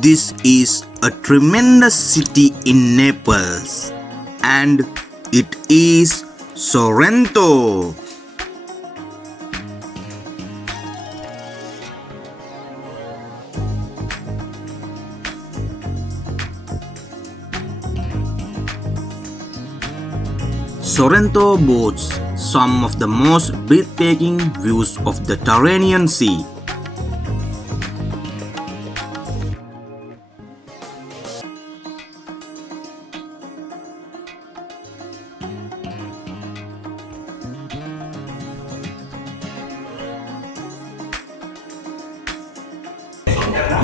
This is a tremendous city in Naples, and it is Sorrento. Sorrento boasts some of the most breathtaking views of the Tyrrhenian Sea.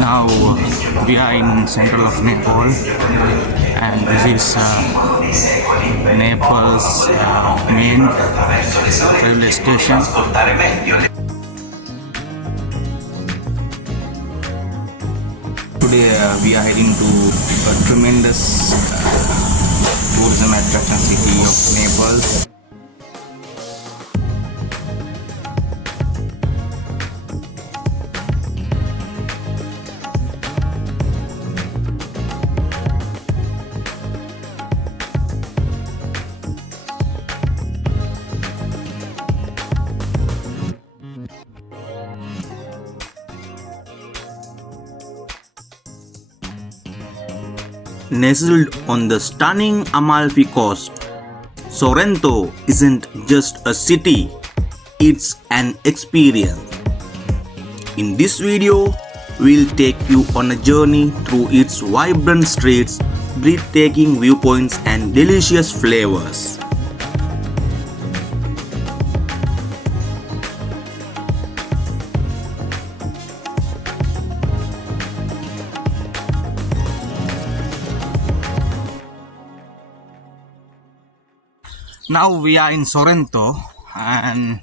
Now we are in central of Naples, and this is Naples main railway station. Today we are heading to a tremendous tourism attraction city of Naples. Nestled on the stunning Amalfi coast, Sorrento isn't just a city, it's an experience. In this video, we'll take you on a journey through its vibrant streets, breathtaking viewpoints, and delicious flavors. Now we are in Sorrento, and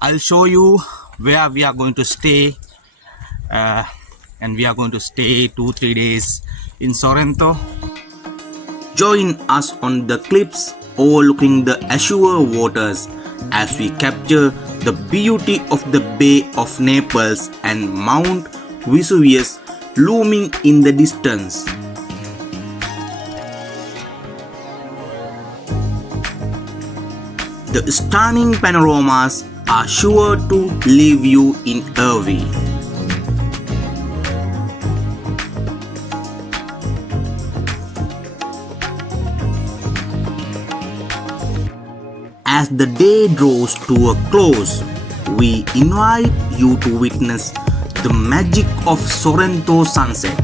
I'll show you where we are going to stay, and we are going to stay 2-3 days in Sorrento. Join us on the cliffs overlooking the azure waters as we capture the beauty of the Bay of Naples and Mount Vesuvius looming in the distance. The stunning panoramas are sure to leave you in awe. As the day draws to a close, we invite you to witness the magic of Sorrento sunset.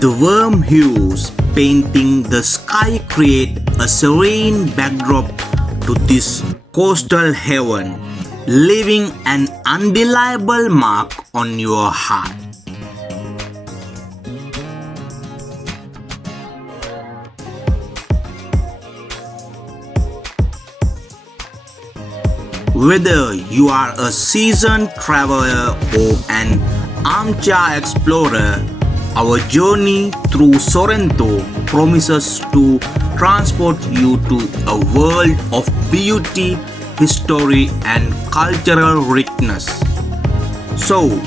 The warm hues painting the sky create a serene backdrop to this coastal heaven, leaving an indelible mark on your heart. Whether you are a seasoned traveler or an armchair explorer, our journey through Sorrento promises to transport you to a world of beauty, history, and cultural richness. So,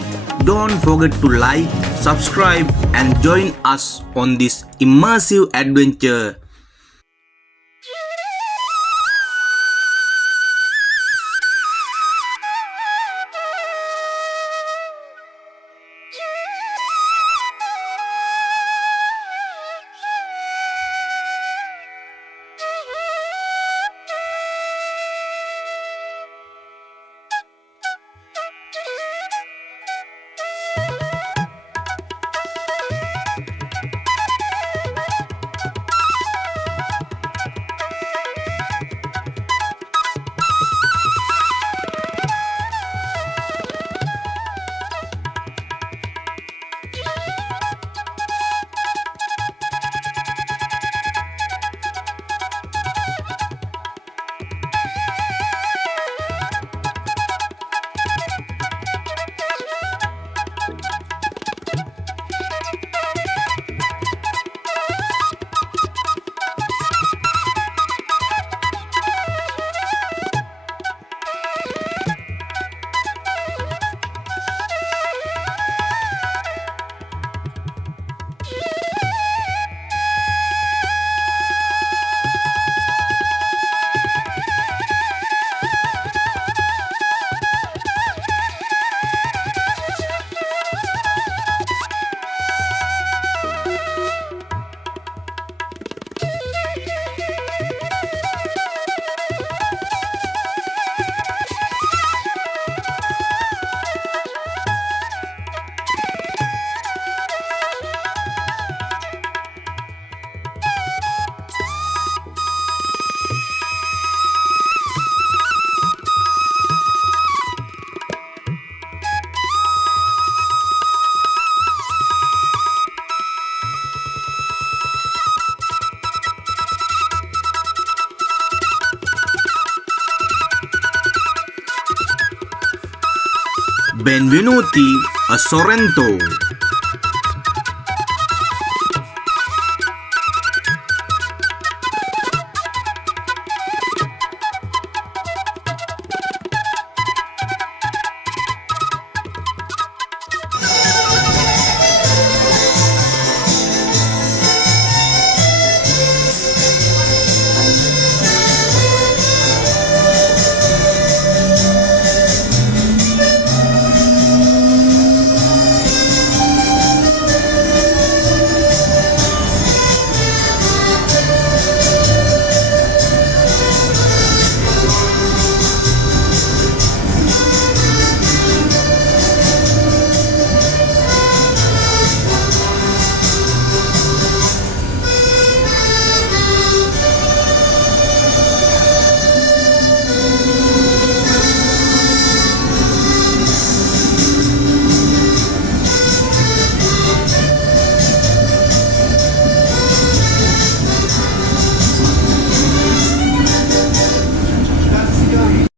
don't forget to like, subscribe, and join us on this immersive adventure. Benvenuti a Sorrento.